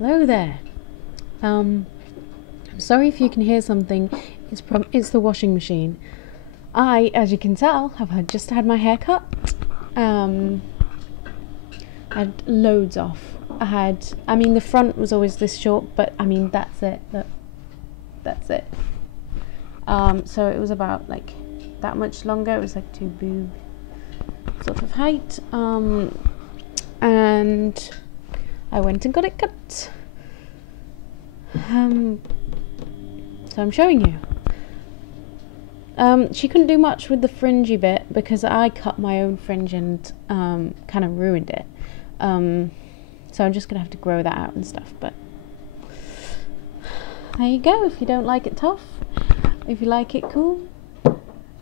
Hello there. I'm sorry if you can hear something. It's the washing machine. I, as you can tell, have just had my hair cut. I had loads off. I mean the front was always this short, but I mean that's it. Look, that's it. So it was about like that much longer. It was like 2 boob sort of height. And I went and got it cut. So I'm showing you. She couldn't do much with the fringy bit because I cut my own fringe and kind of ruined it. So I'm just gonna have to grow that out and stuff. But there you go. If you don't like it tough, if you like it cool,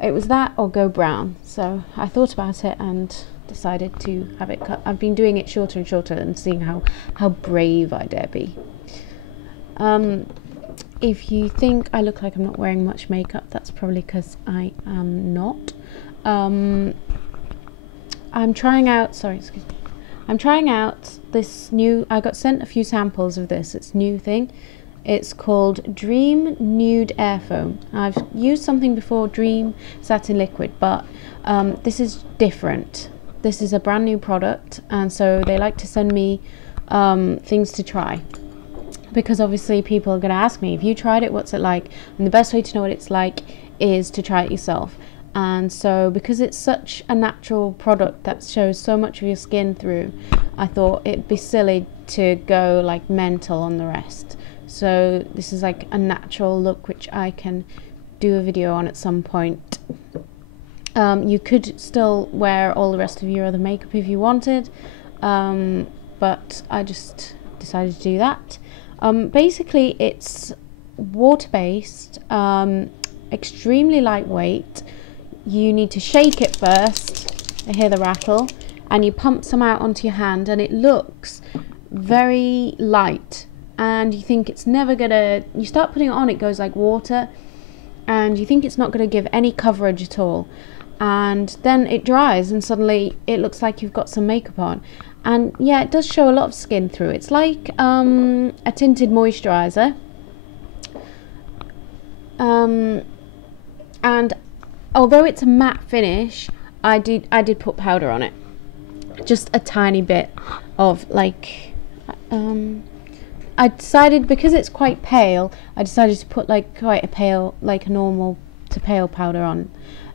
it was that or go brown. So I thought about it and decided to have it cut. I've been doing it shorter and shorter and seeing how brave I dare be. If you think I look like I'm not wearing much makeup, that's probably because I am not. I'm trying out, I'm trying out this new, I got sent a few samples of this, it's a new thing. It's called Dream Nude Airfoam. I've used something before, Dream Satin Liquid, but this is different. This is a brand new product, and so they like to send me things to try. Because obviously people are going to ask me, if you tried it, what's it like? And the best way to know what it's like is to try it yourself. And so because it's such a natural product that shows so much of your skin through, I thought it'd be silly to go like mental on the rest. So this is like a natural look which I can do a video on at some point. You could still wear all the rest of your other makeup if you wanted, but I just decided to do that. Basically it's water-based, extremely lightweight. You need to shake it first, I hear the rattle, and you pump some out onto your hand and it looks very light, and you think it's never gonna, you start putting it on, it goes like water, and you think it's not gonna give any coverage at all, and then it dries and suddenly it looks like you've got some makeup on. And yeah, it does show a lot of skin through. It's like a tinted moisturizer. And although it's a matte finish, I did put powder on it. Just a tiny bit of like, I decided because it's quite pale, I decided to put like quite a pale, like a normal to pale powder on.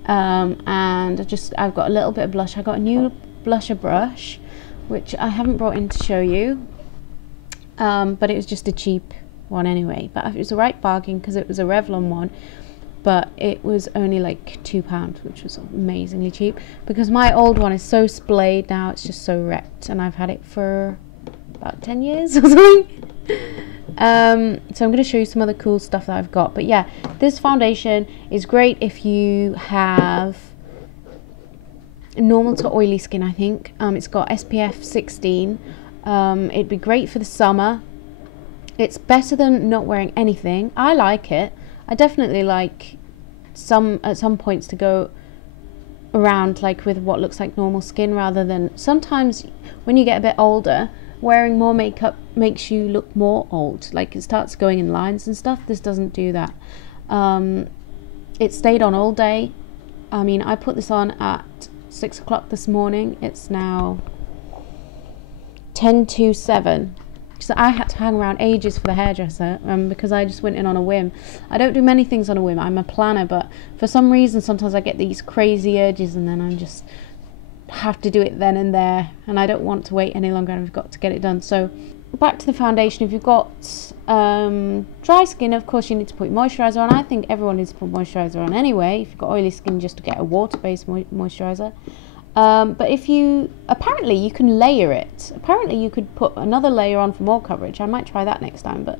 And I've got a little bit of blush. I got a new blusher brush, which I haven't brought in to show you, but it was just a cheap one anyway, but it was a right bargain because it was a Revlon one, but it was only like £2, which was amazingly cheap because my old one is so splayed now, it's just so wrecked, and I've had it for about 10 years or something. So I'm going to show you some other cool stuff that I've got, but yeah, this foundation is great if you have normal to oily skin. I think it's got SPF 16. It'd be great for the summer. It's better than not wearing anything. I like it. I definitely like at some points to go around like with what looks like normal skin, rather than sometimes when you get a bit older, wearing more makeup makes you look more old, like it starts going in lines and stuff. This doesn't do that. It stayed on all day. I mean, I put this on at 6 o'clock this morning. It's now 10 to 7. So I had to hang around ages for the hairdresser because I just went in on a whim. I don't do many things on a whim. I'm a planner, but for some reason sometimes I get these crazy urges and then I just have to do it then and there, and I don't want to wait any longer, and I've got to get it done. So back to the foundation. If you've got dry skin, of course you need to put moisturizer on. I think everyone needs to put moisturizer on anyway. If you've got oily skin, just to get a water-based moisturizer. But if you, apparently you can layer it. Apparently you could put another layer on for more coverage. I might try that next time, but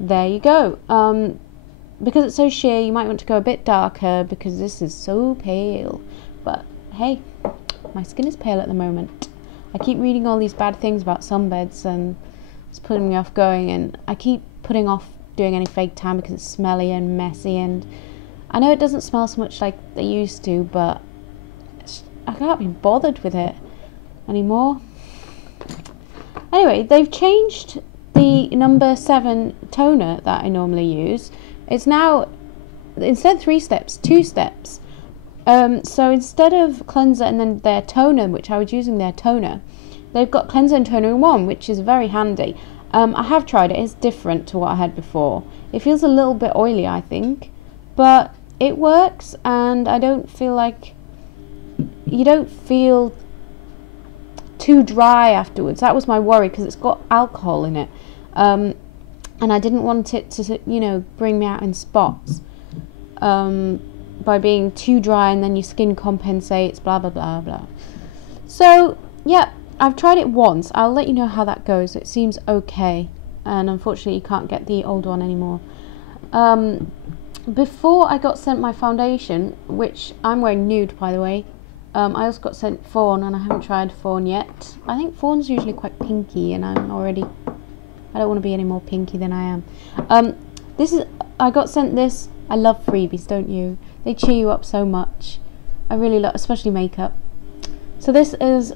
there you go. Because it's so sheer, you might want to go a bit darker because this is so pale. But hey, my skin is pale at the moment. I keep reading all these bad things about sunbeds and it's putting me off going, and I keep putting off doing any fake tan because it's smelly and messy, and I know it doesn't smell so much like they used to, but I can't be bothered with it anymore. Anyway, they've changed the number 7 toner that I normally use. It's now, instead of 3 steps, 2 steps. So instead of cleanser and then their toner, which I was using their toner, they've got cleanser and toner in one, which is very handy. I have tried it. It's different to what I had before. It feels a little bit oily, I think, but it works, and I don't feel like, you don't feel too dry afterwards. That was my worry, because it's got alcohol in it, and I didn't want it to, you know, bring me out in spots by being too dry, and then your skin compensates, blah blah blah blah. So yeah, I've tried it once. I'll let you know how that goes. It seems okay, and unfortunately you can't get the old one anymore. Before I got sent my foundation, which I'm wearing nude by the way, I also got sent fawn, and I haven't tried fawn yet. I think fawn's usually quite pinky, and I don't want to be any more pinky than I am. I got sent this. I love freebies, don't you? They cheer you up so much. I really love, especially makeup. So this is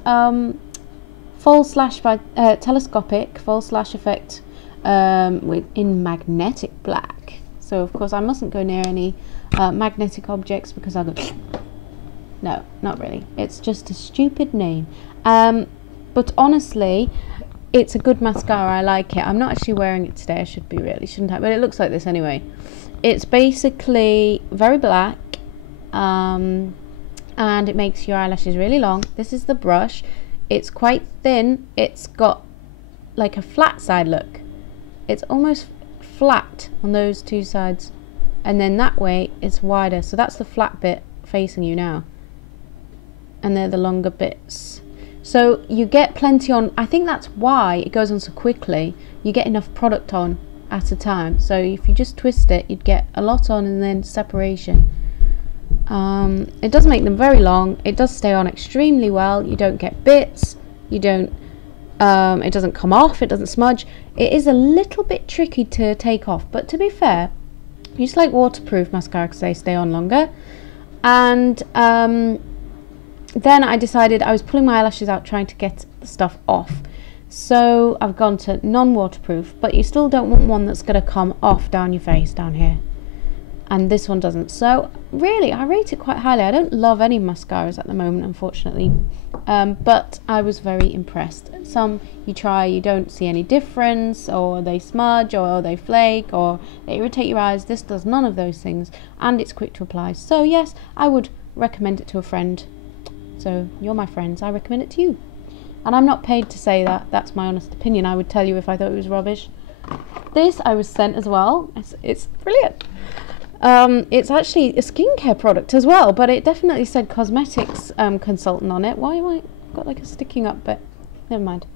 telescopic full slash effect in magnetic black. So of course I mustn't go near any magnetic objects, because I'll go no, not really. It's just a stupid name. But honestly, it's a good mascara. I like it. I'm not actually wearing it today. I should be, really, shouldn't I? But it looks like this anyway. It's basically very black, and it makes your eyelashes really long. This is the brush. It's quite thin. It's got like a flat side look. It's almost flat on those two sides, and then that way it's wider. So that's the flat bit facing you now, and they're the longer bits. So you get plenty on. I think that's why it goes on so quickly. You get enough product on at a time. So if you just twist it, you'd get a lot on and then separation. It does make them very long. It does stay on extremely well. You don't get bits. You don't. It doesn't come off. It doesn't smudge. It is a little bit tricky to take off, but to be fair, you just like waterproof mascara because they stay on longer. And then I decided I was pulling my eyelashes out trying to get the stuff off. So I've gone to non-waterproof, but you still don't want one that's going to come off down your face down here. And this one doesn't. So really, I rate it quite highly. I don't love any mascaras at the moment, unfortunately. But I was very impressed. Some you try, you don't see any difference, or they smudge, or they flake, or they irritate your eyes. This does none of those things, and it's quick to apply. So yes, I would recommend it to a friend. So you're my friends, I recommend it to you. And I'm not paid to say that. That's my honest opinion. I would tell you if I thought it was rubbish. This I was sent as well. It's brilliant. It's actually a skincare product as well, but it definitely said cosmetics consultant on it. Why am I got like a sticking up bit? Never mind.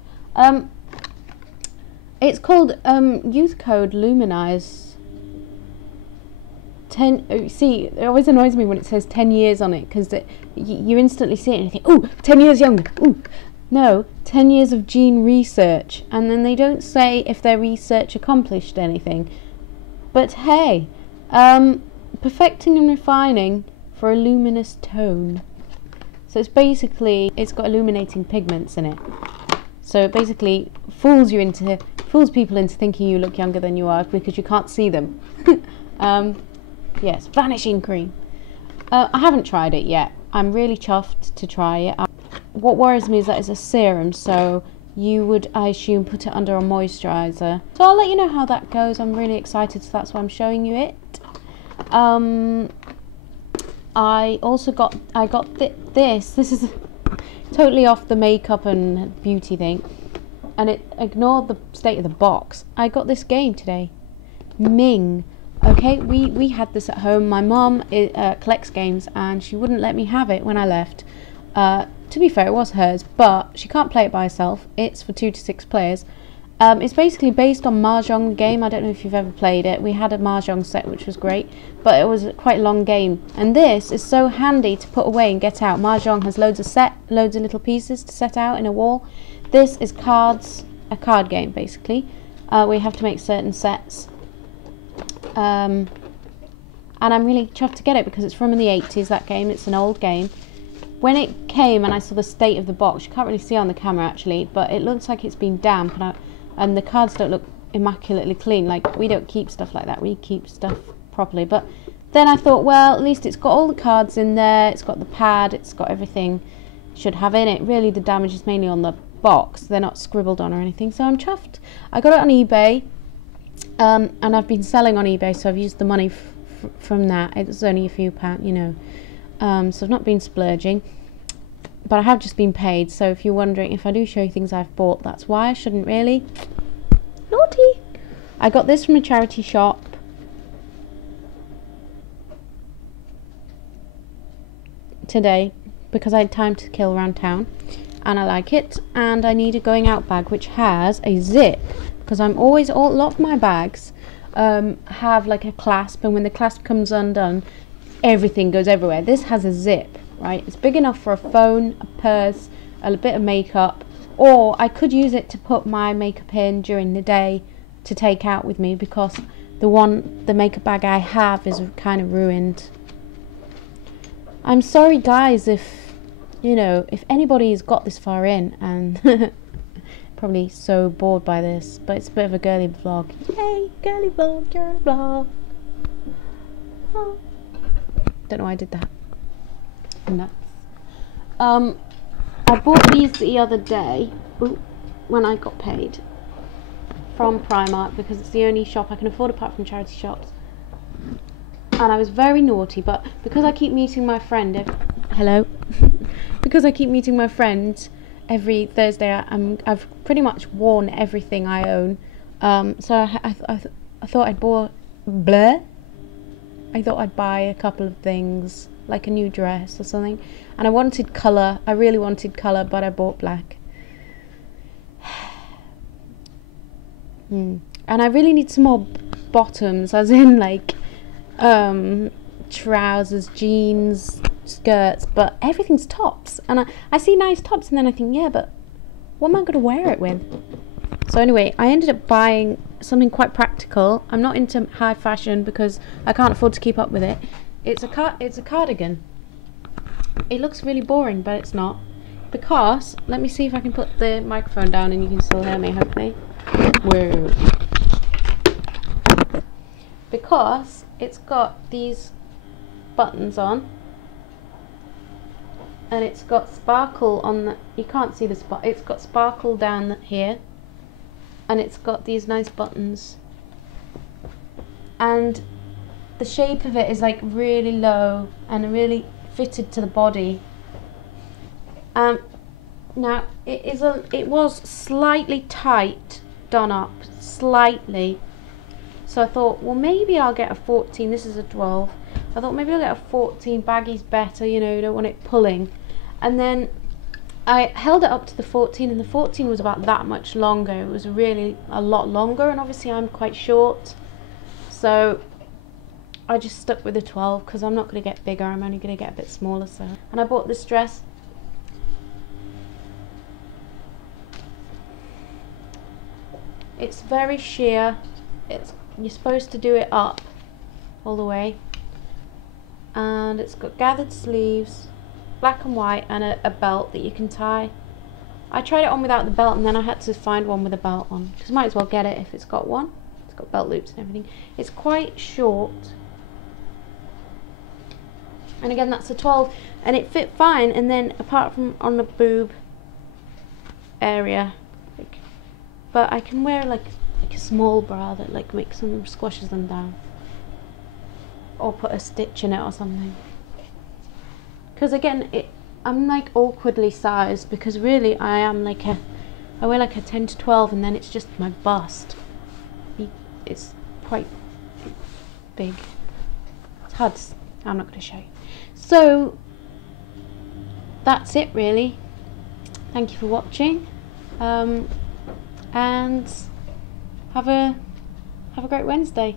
It's called Youth Code Luminize. See, it always annoys me when it says 10 years on it, because you instantly see it and you think, ooh, 10 years younger. Ooh. No, 10 years of gene research, and then they don't say if their research accomplished anything. But hey, perfecting and refining for a luminous tone. So it's basically, it's got illuminating pigments in it. So it basically fools people into thinking you look younger than you are because you can't see them. Yes, vanishing cream. I haven't tried it yet. I'm really chuffed to try it. What worries me is that it's a serum, so you would, I assume, put it under a moisturizer. So I'll let you know how that goes. I'm really excited, so that's why I'm showing you it. I also got this. This is totally off the makeup and beauty thing, and it ignored the state of the box. I got this game today, Ming. Okay, we had this at home. My mom collects games, and she wouldn't let me have it when I left. To be fair, it was hers, but she can't play it by herself. It's for 2 to 6 players. It's basically based on Mahjong game. I don't know if you've ever played it. We had a Mahjong set, which was great, but it was quite a long game. And this is so handy to put away and get out. Mahjong has loads of little pieces to set out in a wall. This is cards, a card game basically. We have to make certain sets. And I'm really chuffed to get it because it's from the 80s, that game. It's an old game. When it came and I saw the state of the box, you can't really see on the camera actually, but it looks like it's been damp, and and the cards don't look immaculately clean. Like, we don't keep stuff like that, we keep stuff properly. But then I thought, well, at least it's got all the cards in there, it's got the pad, it's got everything it should have in it. Really, the damage is mainly on the box, they're not scribbled on or anything, so I'm chuffed. I got it on eBay, and I've been selling on eBay, so I've used the money from that. It was only a few pounds, you know, so I've not been splurging, but I have just been paid. So if you're wondering, if I do show you things I've bought, that's why. I shouldn't really. Naughty. I got this from a charity shop. Today, because I had time to kill around town, and I like it, and I need a going out bag which has a zip, because I'm always, a lot of my bags have like a clasp, and when the clasp comes undone, everything goes everywhere. This has a zip, right? It's big enough for a phone, a purse, a bit of makeup, or I could use it to put my makeup in during the day to take out with me, because the makeup bag I have is kind of ruined. I'm sorry guys if, you know, if anybody's got this far in and probably so bored by this, but it's a bit of a girly vlog. Yay, girly vlog, girly vlog. Oh. Don't know why I did that. Nuts. I bought these the other day, when I got paid, from Primark, because it's the only shop I can afford apart from charity shops. And I was very naughty, but because I keep meeting my friend, hello, because I keep meeting my friend every Thursday, I've pretty much worn everything I own. So I thought I'd buy a couple of things, like a new dress or something. And I wanted colour. I really wanted colour, but I bought black. And I really need some more bottoms, as in like trousers, jeans, skirts, but everything's tops. And I see nice tops, and then I think, yeah, but what am I going to wear it with? So anyway, I ended up buying something quite practical. I'm not into high fashion because I can't afford to keep up with it. It's a cardigan. It looks really boring, but it's not, because let me see if I can put the microphone down and you can still hear me, hopefully. Whoa. Because it's got these buttons on, and it's got sparkle on the, you can't see the spot, it's got sparkle down here, and it's got these nice buttons, and the shape of it is like really low and really fitted to the body. Now it was slightly tight done up, slightly. So I thought, well, maybe I'll get a 14. This is a 12. I thought maybe I'll get a 14. Baggy's better, you know, you don't want it pulling. And then I held it up to the 14, and the 14 was about that much longer. It was really a lot longer, and obviously I'm quite short. So I just stuck with the 12 because I'm not going to get bigger. I'm only going to get a bit smaller. So, and I bought this dress. It's very sheer. You're supposed to do it up all the way, and it's got gathered sleeves, black and white, and a belt that you can tie. I tried it on without the belt, and then I had to find one with a belt on, because I might as well get it if it's got one. It's got belt loops and everything. It's quite short, and again that's a 12, and it fit fine. And then apart from on the boob area, but I can wear like a small bra that like makes them, squashes them down, or put a stitch in it or something. Because again, I'm like awkwardly sized, because really I am like I wear like a 10 to 12, and then it's just my bust. It's quite big. It's hard to, I'm not going to show you. So that's it really. Thank you for watching, and have a great Wednesday.